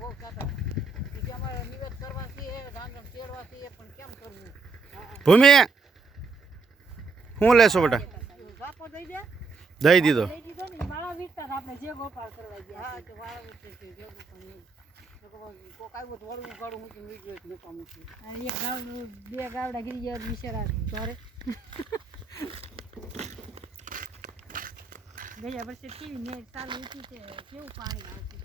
બહુ કાકા. બીજા અમારે નિવેદ કરવાથી હે ડાંગર ચેડવાથી હે પણ કેમ કરવું? ભૂમિ શું લેશો બેટા? દઈ દે. દઈ દીધો. દીધો ને માળા આપણે જે ગોપાળ કરવા ગયા હા તો વાળા છે કોક આવ્યું તો વળવું મૂકી મીઠું એક મૂકા મૂકી એક ગાવડું બે ગાવડા ગીરી ગયા બિચારા ઘરે. ગયા વર્ષે કેવી ને ચાલુ ઊંચી છે કેવું પાણી આવતું?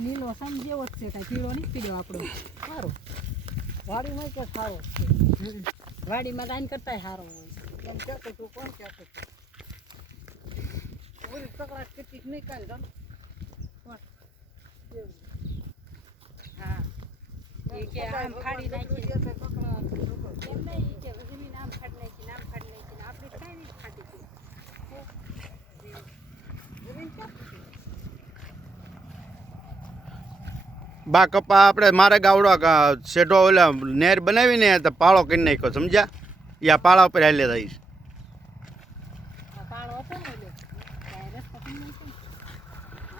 લીલો સમ જેવો જ છે કાંઈ પીળો નહીં પીળો આપણો સારું વાડીમાં કે સારો વાડીમાં દાન કરતા સારો હોય એમ તું કોણ ઓલી કકડાટ કેટલીક નહીં કાંઈ હા. એ કે આમ ફાડી નાખી. એમ નહીં ઈ કે વજની નામ ફાડી નાખી નામ ફાડી નાખી આપણે કાંઈ નહીં ફાટી ગયું. બા કપા આપણે મારે ગાવડો ક- શેઢો ઓલા નેર બનાવીને તો પાળો કરી નાખ્યો સમજ્યા? યા પાળા ઉપર હાલે રહીશ આ પાળો હતો ને એટલે કાંઈ રસ્તો કરી નાખ્યો ને. યાર ઊંડી કરી રસ્તો દૂર નહીં છે. ઓલી વાડીએ જાવું છે ઉનાળામાં નવો કર્યો. ઓલી વાડીએ બોર પછી જવું ઉનાળામાં આ ઉનાળામાં નવો કર્યો.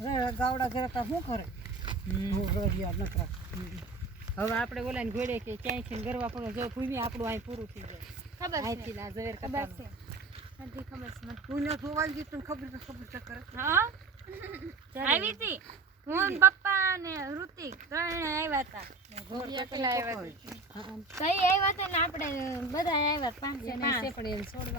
ગાવડા ઘરે શું કરે. હવે આપણે ઓલાને ઘોડે કે ક્યાંયથી ગરવા પડો જો ભૂમિ આપણું અહીં પૂરું થઈ જાય. ખબર છે. અહીંથી ના ઝવેર ખબર છે. નથી ખબર છે તું ને જોવાઈ ગઈ તને ખબર ખબર છે કરે હા? આવી હતી? હું પપ્પા ને ઋતિક ત્રણે આવ્યા હતા. કઈ આવ્યા હતા ને આપણે? બધા આવ્યા પાંચ છે પણ એમ છોડવા